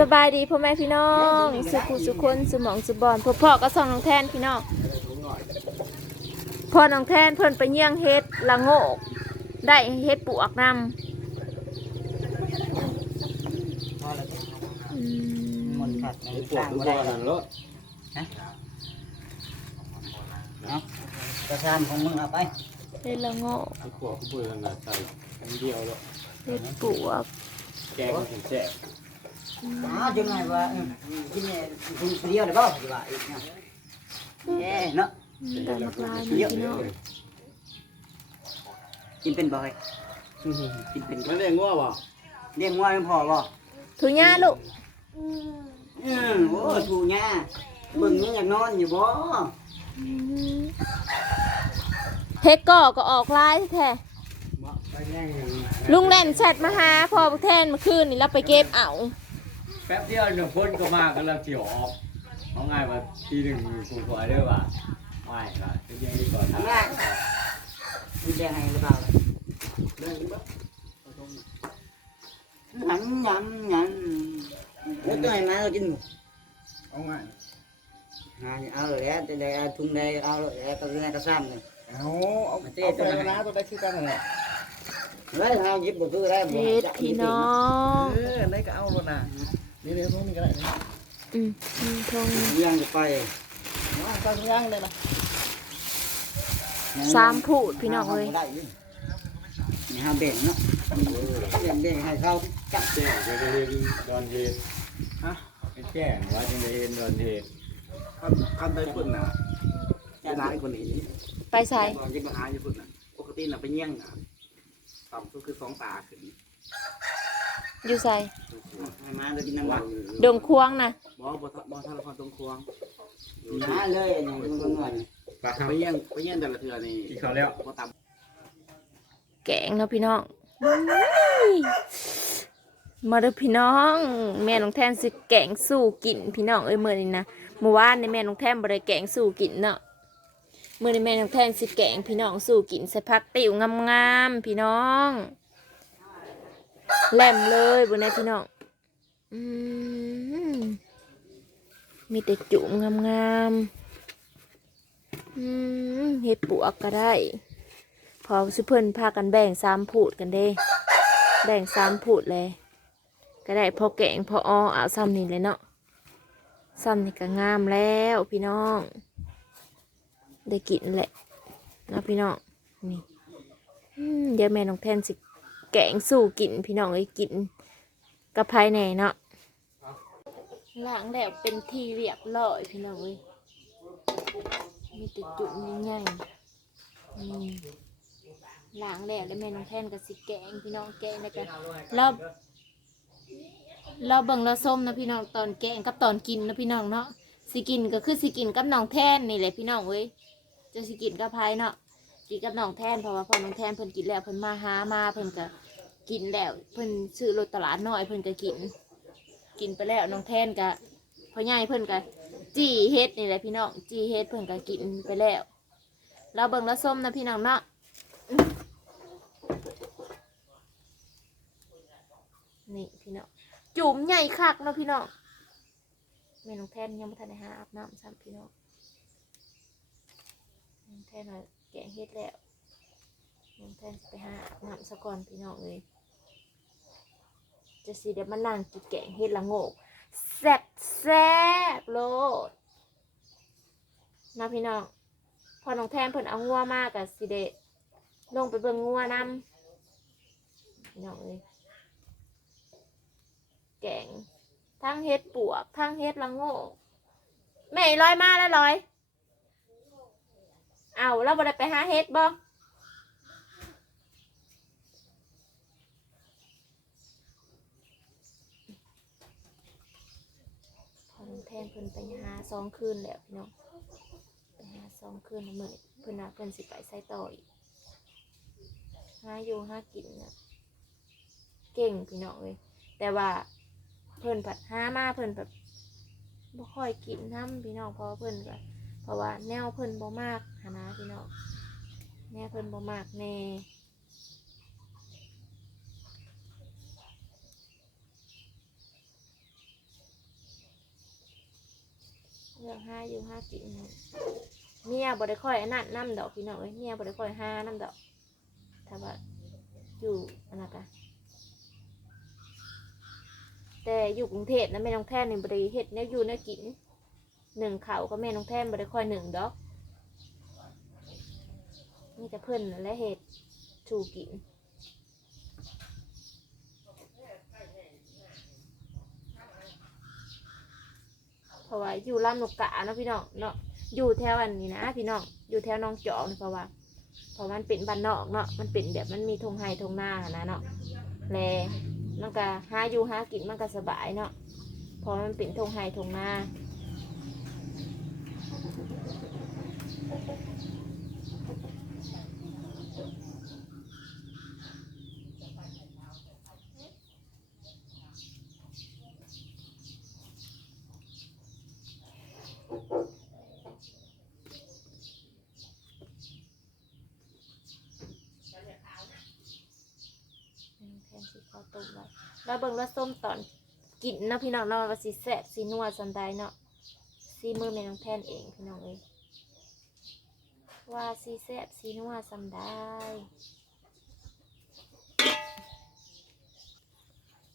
สบายดีพ่อแม่พี่น้องสุขุสุคนสมองสุบอนพ่อพ่อก็ส่องน้องแทนพี่น้องพ่อน้องแทนเพิ่นไปเยี่ยงเฮ็ดละโงก ได้เฮ็ดปลวกนำอืมมันขัดในไอ้ปสวร้าดงทุกบ่คได้นนั่นรถเนาะกระซามของมึงเอาไปเฮ็ดละโงกไอ้ปวดทุกคนนั่นน่ะใส่อันเดียวแล้วเฮ็ดปลวกแกงมันถึงแซ่บ อ๋อจังไงว่าอืมกินเนี่ยกินเดียวได้บ่สิว่าอีกนาะเอ๊เนาะอืมได้มากลายนี่พี่น้องกินเป็นบ่เฮ้ยกินเป็นมันได้ง้อบ่เลี้ยงงัวยังพอบ่ถุย่าลูกอืมโอ้ถูหญ้าเบิ่งมึงอยากนอนอยู่บ่อเฮ็ดก่อก็ออกลายแท้มาไปแย่งลุงเล่นแชทมาหาพ่อแทนเมื่อคืนนี่เราไปเก็บเอา แป๊บเดียวหนึ่งคนก็มากันแล้วเจียวออกเอาง่ายว่าทีหนึ่งกูขอเด้อว่าไม่ค่ะจะยังดีก่อนนะมึงจะให้หรือเปล่าเรื่องนี้บ่หยังหยังหยังแล้วตัวไหนมาเรากินหมูเอาง่ายหาเอาเลยแล้วจะได้เอาทุ่งใดเอาเลยแล้วก็เรื่องกระซามเลยเอาเอาเอาไปนะตัวได้คือกันนั่นแหละเฮ้ยเอาหยิบบ่คือได้บ่เฮ็ดพี่น้องเออได้ก็เอาแล้วนะ นี่เดี๋ยวตรงนี้ก็ได้นะอืมอืมทงยังจะไปมาตั้งย่างเลยนะสามพูดพี่น้องเอ้ยนี่ฮาเบ่งเนาะเบ่งเบ่งให้เขาจับแจ้งไปเรียนดอนเฮดฮะไปแจ้งว่าจะไปเรียนดอนเฮดคันคันไปพุ่นน่ะจะนายคนนี้ไปใส่ตอนจะมาหาอยู่พุ่นน่ะปกติน่ะไปเยี่ยงน่ะต่ำสุดคือสองตาขึ้นอยู่ใส่ ให้มาเลยกินน้ำมันดงควงนะบ่บ่ทันบ่ทันละครตรงควงมาเลยอย่างนี้มันเงินไปเยี่ยงไปเยี่ยงแต่ละเทื่อนี่กินข้าวแล้วบ่ต่ำแกงเนาะพี่น้องอุ้ยมาเด้อพี่น้อง แม่น้องแทนสิแกงสู้กินพี่น้องเอ้ยมื้อนี้นะเมื่อวานในแม่น้องแทนบ่ได้แกงสู้กินเนาะมื้อนี้แม่น้องแทนสิแกงพี่น้องสู้กินใส่ผักติ๋วงามๆพี่น้องแหลมเลยบ่ได้พี่น้อง อืมมีแต่จุ่มงามๆอืมเฮ็ดปวกก็ได้ พอสิเพิ่นพากันแบ่งสามผูดกันเด้ แบ่งสามผูดเลย ก็ได้พอแกงพออ้อเอาซ้ำนี่เลยเนาะซ้ำนี่ก็งามแล้วพี่น้อง ได้กินแหละนาะพี่น้องนี่เดี๋ยวแม่น้องแทนสิแกงสู่กินพี่น้องเอ้กิน กับภายในเนาะล้างแล้วเป็นที่เรียบร้อยพี่น้องเอ้ยมีแต่จุ่มง่ายๆนี่ล้างแล้วแล้วแม่น้องแทนกับสิแกงพี่น้องแกงแล้วกันแล้วเราเบิ่งเราส้มนะพี่น้องตอนแกงกับตอนกินนะพี่น้องเนาะสิกินก็คือสิกินกับน้องแทนนี่แหละพี่น้องเว้ยจะสิกินกับไผเนาะกินกับน้องแทนเพราะว่าพอน้องแทนเพิ่นกินแล้วเพิ่นมาหามาเพิ่นก็ กินแล้วเพิ่นซื้อรถตลาดน้อยเพิ่นก็กิน กินไปแล้วน้องแทนก็พ่อใหญ่เพิ่นก็จีเฮ็ดนี่แหละพี่น้องจีเฮ็ดเพิ่นก็กินไปแล้วเราเบิ่งแล้วส้มนะพี่น้องเนาะนี่พี่น้องจุ่มใหญ่คักเนาะพี่น้องแม่น้องแทนยังไม่ทันได้หาอาบน้ำซ้ำพี่น้องน้องแทนน่ะแกงเฮ็ดแล้วน้องแทนไปหาอาบน้ำซะก่อนพี่น้องเลย จะสิเดี๋ยวมานั่งกินแกงเฮ็ดละโงกแซ่บแซ่บโลดนะพี่น้องพอน้องแทนเพิ่นเอางัวมากกับสิเดะลงไปเบิ่งงัวนำพี่น้องเอ้ยแกงทั้งเฮ็ดปวกทั้งเฮ็ดละโง่แม่ลอยมาแล้วลอย เอาเราบ่ได้ไปหาเฮ็ดบ่พอน้อ งแทนเพิ่นไปหาสองคืนแล้วพี่น้องไปหาสองคืนละมื้อเพิ่นน่ะเพิ่นสิไปใส่ต่ออีกหาอยู่หากินนะเก่งพี่น้องเลยแต่ว่าเพิ่นผัดหามาเพิ่นแบบบ่ค่อยกินน้ำพี่น้องเพราะเพิ่นก็เพราะว่าแนวเพิ่นบ่มากหนนะพี่น้องแนวเพิ่นบ่มากแน่ รื่องห้าอยู่ห้ากินเมียบ่ได้ค่อยอันนั้นน้ำดอกพี่น้องเอ้ยเมียบ่ได้ค่อยห้าน้ำดอกถ้าว่าอยู่อันนั้นกะแต่อยู่กรุงเทพนะแม่น้องแท่นนี่บ่ได้เฮ็ดแนวอยู่แนวกินหนึ่งเขาก็แม่น้องแท่นบ่ได้ค่อยหนึ่งดอกมีแต่เพิ่นและเฮ็ดชูกิน เพราะว่าอยู่ลำนกกะเนาะพี่น้องเนาะอยู่แถวอันนี้นะพี่น้องอยู่แถวน้องจอกเพราะว่าเพราะมันเป็นบ้านนอกเนาะมันเป็นแบบมันมีทงไฮทงหน้านะเนาะแลมันก็หาอยู่หากินมันก็สบายเนาะเพราะมันเป็นทงไฮทงหน้าแทนสิข้าวต้ มไว้แล้วเบิ่งว่าส้มตอนกินเนาะพี่น้องเนาะว่าสิแซ่บสินัวสันใดเนาะซีมือแม่น้องแทนเองพี่น้องเอ้ยว่าสิแซ่บสินัวสันใด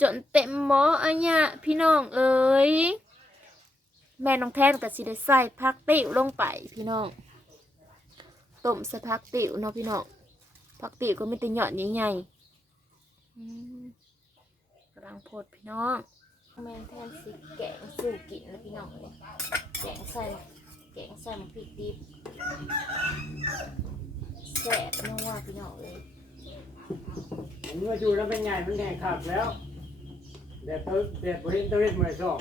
จนเต็มหม้ออันเนี้ยพี่น้องเอ้ยแม่น้องแทนกับสิได้ใส่ผักติ๋วลงไปพี่น้องต้มใส่ผักติ๋วเนาะพี่น้องผักติ๋วก็ไม่แต่หยอดใหญ่ๆ ลังโพดพี่น้องแม่น้องแทนสิแกงสู่กินนะพี่น้องเลยแกงใส่แกงใส่มะพริกดิบแซ่บนัวพี่น้องเลยเมื่ออยู่แล้วเป็นไงมันแข่งขับแล้วเด็ดตัวเด็ดบริเวณตัวเล็กมือสอง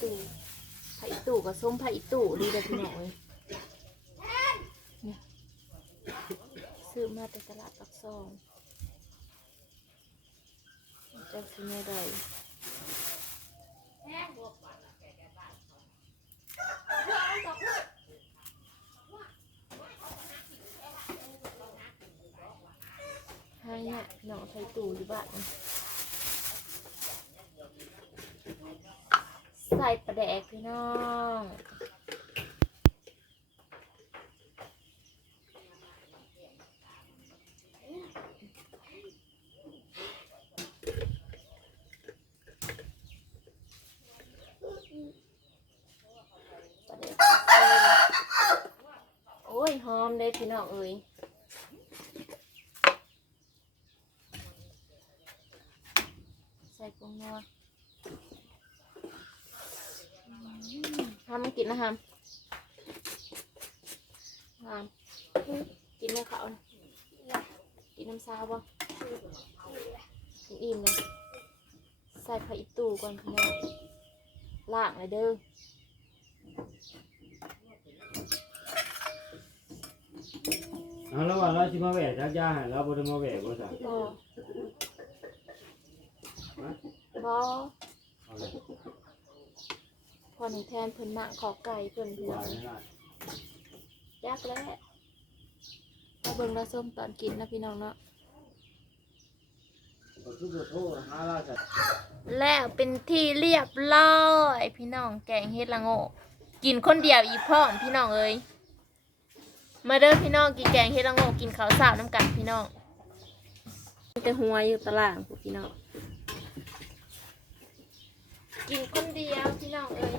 ตู่ไผ่ ตู่กับส้มไผ่ตู่ดีเลยพี่น้องเลยซื้อมาแต่ตลาดปักซองจะซื้อไม่ได้ให้เนี่ยน้องไผ่ตู่อยู่บ้าน ส่ปลาแดกพี่น้องโอ้ยหอมเลยพี่น้องเอ้ยใส่กุ้งนัว ทำมันกินนะฮะฮะกินไหมเขาน่ะกินน้ำซาบ่กินอิ่มเลยใส่ผักอีตูก่อนพี่น้องล่างเลยเด้อเอาแล้วว่าเราจะมาแหวกจักยาให้เราบ่ได้มาแหวกบ่จ้ะบ่บ่เอาเลย พอหนูแทนเพิ่นมักขอไก่เพิ่นพี่น้องยากแล้วมาเบิ่งมาส้มตอนกินนะพี่น้องเนาะแล้วเป็นที่เรียบร้อยพี่น้องแกงเฮ็ดละโงกกินคนเดียวอีพร้อมพี่น้องเอ้ยมาเด้อพี่น้องกินแกงเฮ็ดละโงกกินข้าวสาวน้ำกันพี่น้องแต่หัวอยู่ตารางพี่น้อง กินคนเดียวพี่น้องเอ้ย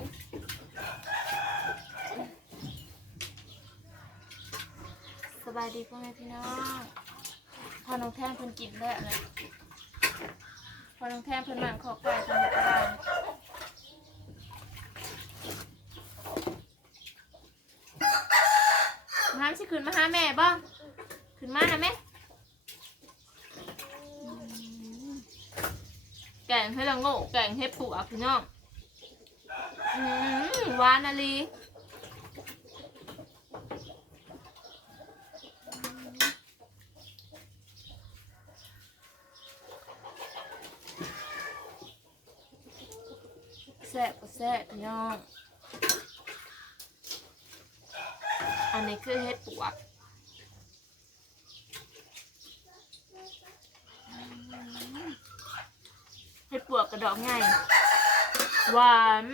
สบายดีพ่อแม่พี่น้องพอน้องแท่งเพิ่นกินแล้วนะพอน้องแทมเพิ่นมาขอไก่เพิ่นอยู่ตารางมาสิขึ้นมาหาแม่บ้างขึ้นมานะแม่อืม แกงให้ละโง่แกงให้ปลูกอะพี่น้องอืมหวานอะลีแซ่บก็แซ่บพี่น้อง อันนี้คือเห็ดปวก เห็ดปวกกระดอกไงหวาน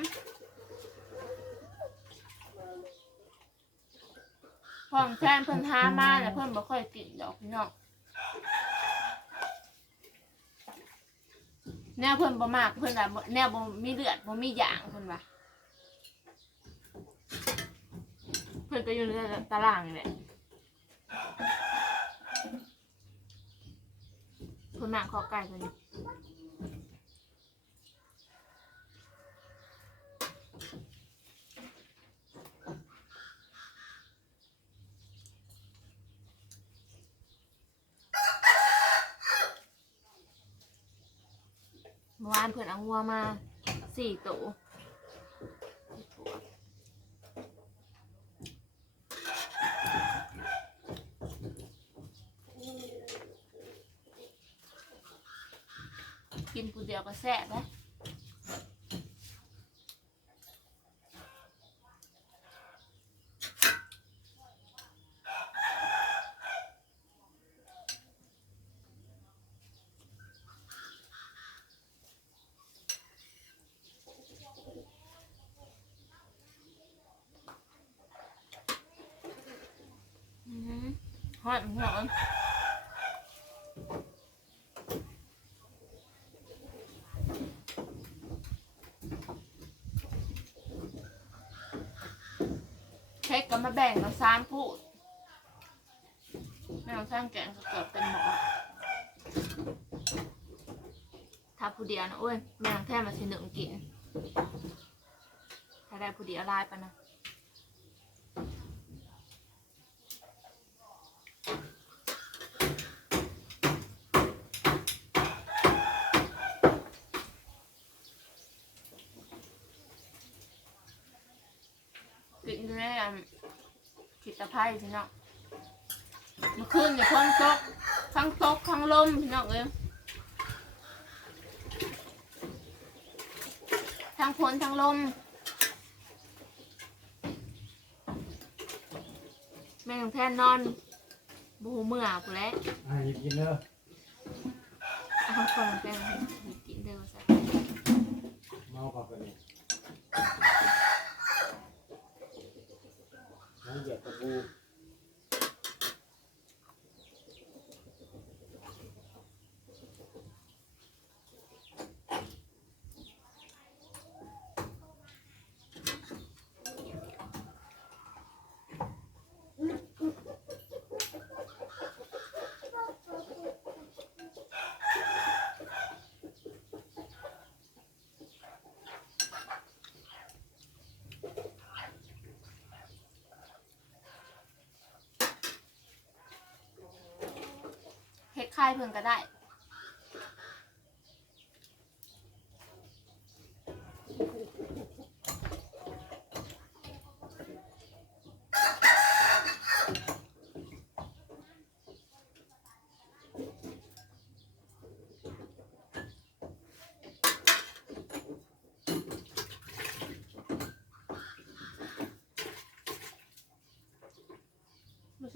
พ่องแทนเพิ่นหามาแล้วเพิ่นบ่ค่อยกินดอกพี่น้องแนวเพิ่นบ่มากเพิ่นว่าบ่แนวบ่มีเลือดบ่มีหยางเพิ่นว่าเพิ่นก็อยู่ในตารางนี่แหละเพิ่นมากขอไก่เพิ่น เมื่อวานเพื่อนเอางัวมาสี่ตัวกินผู้เดียวก็แซ่บนะอืม ฮอดหัวมันเค้กก็มาแบ่งกันสามพูดแม่ของสร้างแกงก็เกือบเป็นหมอถ้าผู้เดียวนะโอ้ยแม่ของแท้มาสิหนึ่งกิน ถ้าได้ผู้เดียวลายปะนะ กินอยู่ในอันขีดตะไคร้พี่น้องเมื่อคืนเนี่ยพ้นตกทั้งตกทั้งลมพี่น้องเอ้ยทั้งพ้นทั้งลมแม่ของแทนนอนบูเมื่อผู้นแหล้ว อ่าหยิบกินเด้อเอาคนแป้งให้กินเด้อสักเมากับกันนี่ น้ำเหยียบตะปูายเพิ่นก็ได้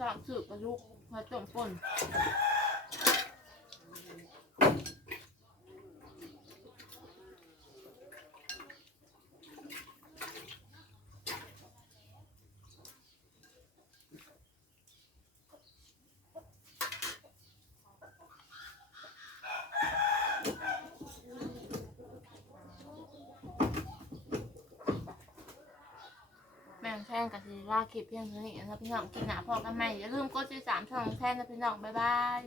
สร้างสืบกระลุกมาจมป่น แม่งกับซีร่าคลิปเพียงเท่านี้นะพี่น้องกินหนาพอกันใหม่อย่าลืมกดติดตามช่องแท่งนะพี่น้องบ๊ายบาย